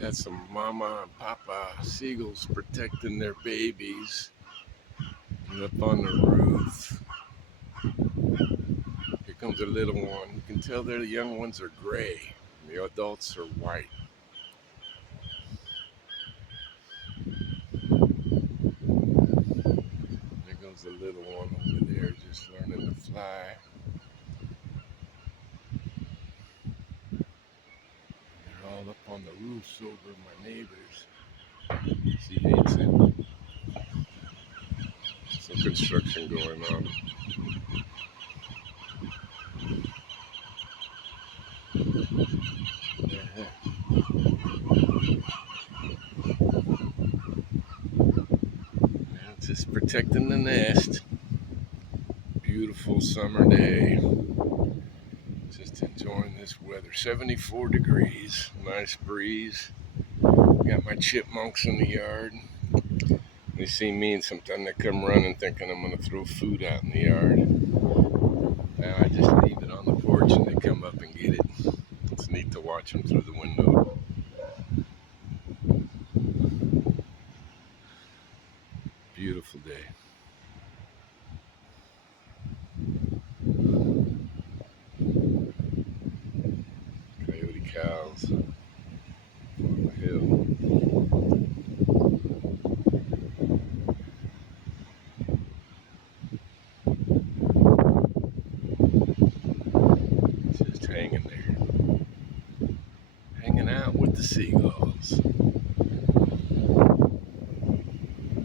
Got some mama and papa seagulls protecting their babies. And up on the roof. Here comes a little one. You can tell their young ones are gray. The adults are white. There goes the little one over there just learning to fly. They're all up on the roofs over my neighbors. She hates it. Some construction going on. Just protecting the nest. Beautiful summer day. Just enjoying this weather. 74 degrees. Nice breeze. Got my chipmunks in the yard. They see me and sometimes they come running thinking I'm going to throw food out in the yard. Now I just leave it on the porch and they come up and get it. It's neat to watch them through the window. Beautiful day. Coyote cows on the hill. Just hanging there. Hanging out with the seagulls.